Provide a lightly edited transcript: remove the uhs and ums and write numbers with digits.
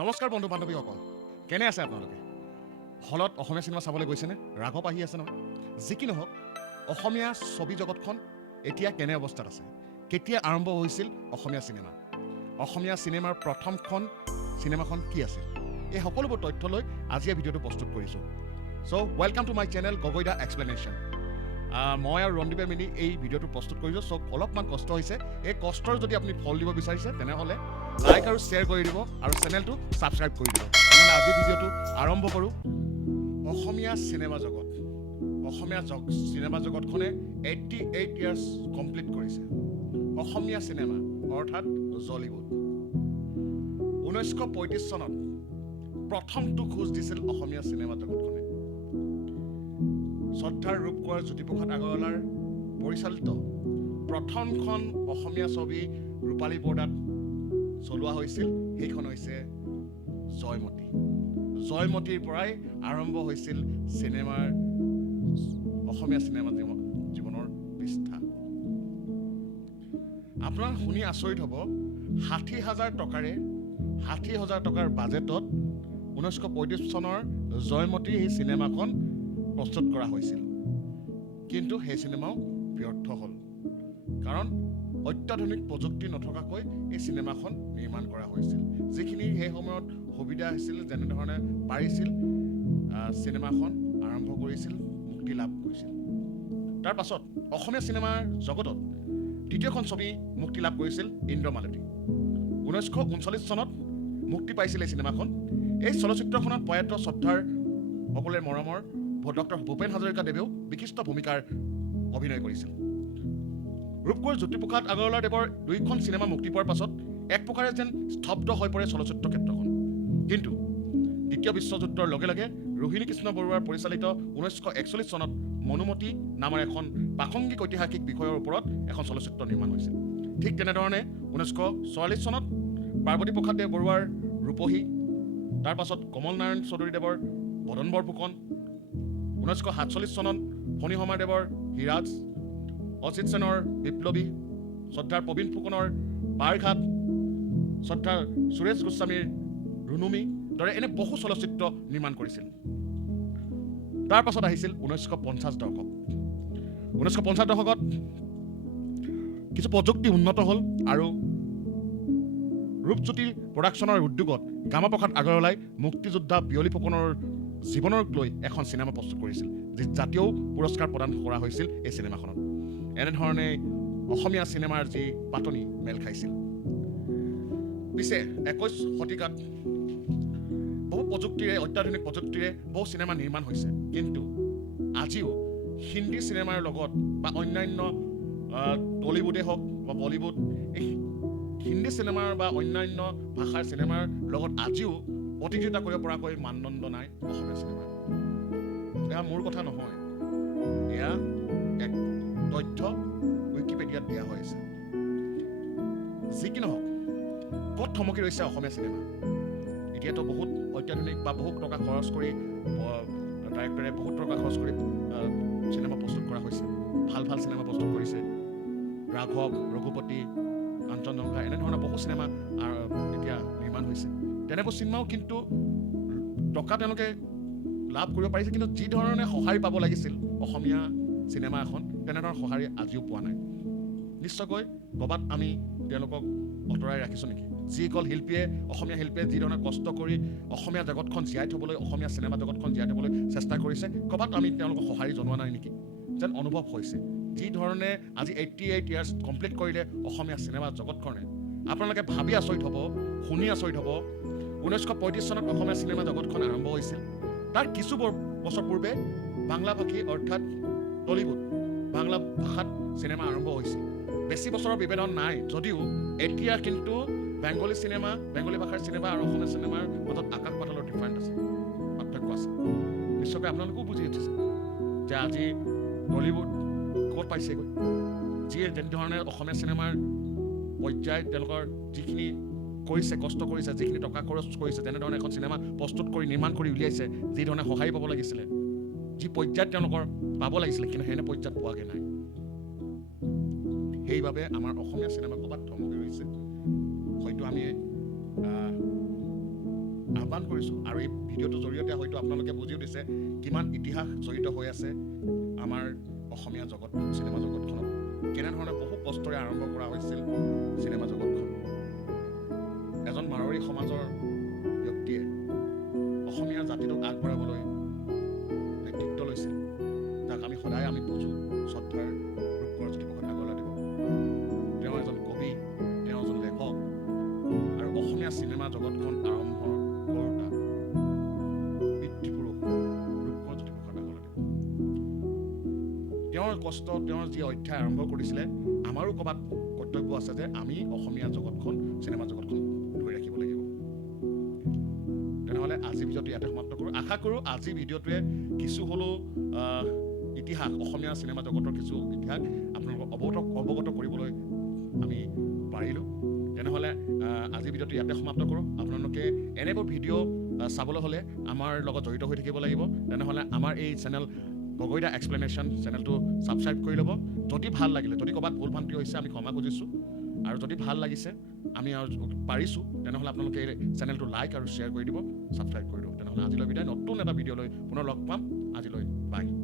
নমস্কাৰ বন্ধু বান্ধৱীসকল, কেনে আছে আপোনালোকে? হলত অসমীয়া চিনেমা চাবলৈ গৈছেনে? ৰাঘৱ আহি আছে নহয়। যি কি নহওক, অসমীয়া ছবি জগতখন এতিয়া কেনে অৱস্থাত আছে? কেতিয়া আৰম্ভ হৈছিল অসমীয়া চিনেমা? অসমীয়া চিনেমাৰ প্ৰথমখন চিনেমাখন কি আছিল? এই সকলোবোৰ তথ্য লৈ আজি এই ভিডিঅ'টো প্ৰস্তুত কৰিছোঁ। So' welcome to my channel Gogoi the explanation. মই আৰু ৰণদীপে মিলি এই ভিডিঅ'টো প্ৰস্তুত কৰিছোঁ। চ' অলপমান কষ্ট হৈছে। এই কষ্টৰ যদি আপুনি ফল দিব বিচাৰিছে তেনেহ'লে লাইক আৰু শ্বেয়াৰ কৰি দিব আৰু চেনেলটো ছাবস্ক্ৰাইব কৰি দিব। তেনেহ'লে আজি ভিডিঅ'টো আৰম্ভ কৰোঁ। অসমীয়া চিনেমা জগত, চিনেমা জগতখনে 88 ইয়াৰ্ছ কমপ্লিট কৰিছে। অসমীয়া চিনেমা অৰ্থাৎ জলিউড 1935 চনত প্ৰথমটো খোজ দিছিল অসমীয়া চিনেমা জগতখনে। শ্ৰদ্ধাৰ ৰূপ কোঁৱৰ জ্যোতিপ্ৰসাদ আগৰৱালাৰ পৰিচালিত প্ৰথমখন অসমীয়া ছবি ৰূপালী পৰ্দাত চলোৱা হৈছিল, সেইখন হৈছে জয়মতী। জয়মতীৰ পৰাই আৰম্ভ হৈছিল অসমীয়া চিনেমা জীৱনৰ পৃষ্ঠা। আপোনাৰ শুনি আচৰিত হ'ব, 60,000 টকাৰ বাজেটত 1935 চনৰ জয়মতী সেই চিনেমাখন প্ৰস্তুত কৰা হৈছিল। কিন্তু সেই চিনেমাও ব্যৰ্থ হ'ল, কাৰণ অত্যাধুনিক প্ৰযুক্তি নথকাকৈ এই চিনেমাখন নিৰ্মাণ কৰা হৈছিল। যিখিনি সেই সময়ত সুবিধা হৈছিল, যেনেধৰণে পাৰিছিল চিনেমাখন আৰম্ভ কৰিছিল, মুক্তি লাভ কৰিছিল। তাৰ পাছত অসমীয়া চিনেমাৰ জগতত দ্বিতীয়খন ছবি মুক্তি লাভ কৰিছিল ইন্দ্ৰমালতী। 1939 চনত মুক্তি পাইছিল এই চিনেমাখন। এই চলচ্চিত্ৰখনত প্ৰয়াত শ্ৰদ্ধাৰ সকলোৰে মৰমৰ ডক্টৰ ভূপেন হাজৰিকাদেৱেও বিশিষ্ট ভূমিকাৰ অভিনয় কৰিছিল। ৰূপ কোঁৱৰ জ্যোতিপ্ৰসাদ আগৰৱালা দেৱৰ দুইখন চিনেমা মুক্তি পোৱাৰ পাছত এক প্ৰকাৰে যেন স্তব্ধ হৈ পৰে চলচ্চিত্ৰ ক্ষেত্ৰখন। কিন্তু দ্বিতীয় বিশ্বযুদ্ধৰ লগে লগে ৰোহিণী কৃষ্ণ বৰুৱাৰ পৰিচালিত 1941 চনত মনোমতী নামৰ এখন প্ৰাসংগিক ঐতিহাসিক বিষয়ৰ ওপৰত এখন চলচ্চিত্ৰ নিৰ্মাণ হৈছিল। ঠিক তেনেধৰণে 1944 চনত পাৰ্বতী প্ৰসাদ দেৱ বৰুৱাৰ ৰূপহী, তাৰ পাছত কমল নাৰায়ণ চৌধুৰীদেৱৰ বদনবৰ ফুকন, 1947 চনত ফণীসমাৰ দেৱৰ হিৰাজ, অজিত সেনৰ বিপ্লৱী, শ্ৰদ্ধাৰ প্ৰবীণ ফুকনৰ বাৰঘাট, শ্ৰদ্ধাৰ সুৰেশ গোস্বামীৰ ৰুনুমি দৰে এনে বহু চলচ্চিত্ৰ নিৰ্মাণ কৰিছিল। তাৰ পাছত আহিছিল 1950 দশক। 1950 দশকত কিছু প্ৰযুক্তি উন্নত হ'ল আৰু ৰূপজ্যোতি প্ৰডাকশ্যনৰ উদ্যোগত গামাপ্ৰসাদ আগৰৱালাই মুক্তিযোদ্ধা পিয়লি ফুকনৰ জীৱনক লৈ এখন চিনেমা প্ৰস্তুত কৰিছিল, যি জাতীয় পুৰস্কাৰ প্ৰদান কৰা হৈছিল এই চিনেমাখনত। এনেধৰণে অসমীয়া চিনেমাৰ যি পাতনি মেল খাইছিল। পিছে 21 শতিকাত বহু প্ৰযুক্তিৰে, অত্যাধুনিক প্ৰযুক্তিৰে বহু চিনেমা নিৰ্মাণ হৈছে, কিন্তু আজিও হিন্দী চিনেমাৰ লগত বা অন্যান্য টলিউডে হওক বা বলিউড, এই হিন্দী চিনেমাৰ বা অন্যান্য ভাষাৰ চিনেমাৰ লগত আজিও প্ৰতিযোগিতা কৰিব পৰাকৈ মানদণ্ড নাই অসমীয়া চিনেমাৰ। এয়া মোৰ কথা নহয়, এয়া এক তথ্য উইকিপিডিয়াত দিয়া হৈ আছে। যি কি নহওক, ক'ত থমকি ৰৈছে অসমীয়া চিনেমা? এতিয়াতো বহুত অত্যাধুনিক বা বহুত টকা খৰচ কৰি ডাইৰেক্টৰে বহুত টকা খৰচ কৰি চিনেমা প্ৰস্তুত কৰা হৈছে। ভাল ভাল চিনেমা প্ৰস্তুত কৰিছে। ৰাঘৱ, ৰঘুপতি, কাঞ্চনজংঘা, এনেধৰণৰ বহু চিনেমা এতিয়া নিৰ্মাণ হৈছে। তেনেবোৰ চিনেমাও কিন্তু টকা তেওঁলোকে লাভ কৰিব পাৰিছে, কিন্তু যি ধৰণে সঁহাৰি পাব লাগিছিল অসমীয়া চিনেমা এখন, তেনেধৰণৰ সঁহাৰি আজিও পোৱা নাই। নিশ্চয়কৈ ক'ৰবাত আমি তেওঁলোকক আঁতৰাই ৰাখিছোঁ নেকি? যিসকল শিল্পীয়ে, অসমীয়া শিল্পীয়ে যি ধৰণে কষ্ট কৰি অসমীয়া জগতখন জীয়াই থ'বলৈ, অসমীয়া চিনেমা জগতখন জীয়াই থ'বলৈ চেষ্টা কৰিছে, ক'ৰবাত আমি তেওঁলোকক সঁহাৰি জনোৱা নাই নেকি যেন অনুভৱ হৈছে। যি ধৰণে আজি 88 ইয়াৰ্ছ কমপ্লিট কৰিলে অসমীয়া চিনেমা জগতখনে, আপোনালোকে ভাবি আচৰিত হ'ব, শুনি আচৰিত হ'ব। 1935 চনত অসমীয়া চিনেমা জগতখন আৰম্ভ হৈছিল। তাৰ কিছু বছৰ পূৰ্বে বাংলাভাষী অৰ্থাৎ টলিউড, বাংলা ভাষাত চিনেমা আৰম্ভ হৈছিল। বেছি বছৰৰ বিভেদন নাই যদিও এতিয়া কিন্তু বেংগলী ভাষাৰ চিনেমা আৰু অসমীয়া চিনেমাৰ মাজত আকাশ পাতালৰ ডিফাৰেণ্ট আছে, পাৰ্থক্য আছে। নিশ্চয়কৈ আপোনালোকেও বুজি উঠিছে যে আজি টলিউড ক'ত পাইছেগৈ। যিয়ে যেনেধৰণে অসমীয়া চিনেমাৰ পৰ্যায়ত তেওঁলোকৰ যিখিনি কৰিছে, কষ্ট কৰিছে, যিখিনি টকা খৰচ কৰিছে, যেনেধৰণে এখন চিনেমা প্ৰস্তুত কৰি নিৰ্মাণ কৰি উলিয়াইছে, যি ধৰণে সহায় পাব লাগিছিলে, যি পৰ্যায়ত তেওঁলোকৰ পাব লাগিছিলে, কিন্তু সেনে পৰ্যায়ত পোৱাগৈ নাই। সেইবাবে আমাৰ অসমীয়া চিনেমা ক'ৰবাত থমকি ৰৈছে। হয়তো আমি আহ্বান কৰিছোঁ আৰু এই ভিডিঅ'টোৰ জৰিয়তে হয়তো আপোনালোকে বুজিও দিছে কিমান ইতিহাস জড়িত হৈ আছে আমাৰ অসমীয়া জগত চিনেমা জগতখনত কেনেধৰণে বহু কষ্টৰে আৰম্ভ কৰা হৈছিল চিনেমা জগতখন এজন মাৰোৱাৰী সমাজৰ ব্যক্তিয়ে অসমীয়া জাতিটোক আগবঢ়াবলৈ নেতৃত্ব লৈছিল যাক আমি সদায় পুজোঁ শ্ৰদ্ধাৰ ৰূপকৰ জ্যোতিপ্ৰসাদ আগৰৱালাদেৱক তেওঁ এজন কবি তেওঁ এজন লেখক আৰু অসমীয়া চিনেমা জগতখন আৰম্ভ কৰোঁতা পিতৃপুৰুষ ৰূপকৰ জ্যোতিপ্ৰসাদ আগৰৱালাদেৱ তেওঁৰ কষ্ট তেওঁৰ যি অধ্যায় আৰম্ভ কৰিছিলে আমাৰো ক'ৰবাত কৰ্তব্য আছে যে আমি অসমীয়া জগতখন চিনেমা জগতখন ধৰি ৰাখিব লাগিব তেনেহ'লে আজি ভিডিঅ'টো ইয়াতে সমাপ্ত কৰোঁ আশা কৰোঁ আজি ভিডিঅ'টোৱে কিছু হ'লেও ইতিহাস অসমীয়া চিনেমা জগতৰ কিছু ইতিহাস আপোনালোকক অৱগত কৰিবলৈ আমি পাৰিলোঁ তেনেহ'লে আজি ভিডিঅ'টো ইয়াতে সমাপ্ত কৰোঁ আপোনালোকে এনেবোৰ ভিডিঅ' চাবলৈ হ'লে আমাৰ লগত জড়িত হৈ থাকিব লাগিব তেনেহ'লে আমাৰ এই চেনেল গগৈদা এক্সপ্লেনেশ্যন চেনেলটো ছাবস্ক্ৰাইব কৰি ল'ব যদি ভাল লাগিলে যদি ক'ৰবাত ভুল ভ্ৰান্তি হৈছে আমি ক্ষমা খুজিছোঁ আৰু যদি ভাল লাগিছে আমি আৰু পাৰিছোঁ তেনেহ'লে আপোনালোকে এই চেনেলটো লাইক আৰু শ্বেয়াৰ কৰি দিব ছাবস্ক্ৰাইব কৰি দিব তেনেহ'লে আজিলৈ বিদায় নতুন এটা ভিডিঅ'লৈ পুনৰ লগ পাম আজিলৈ বাই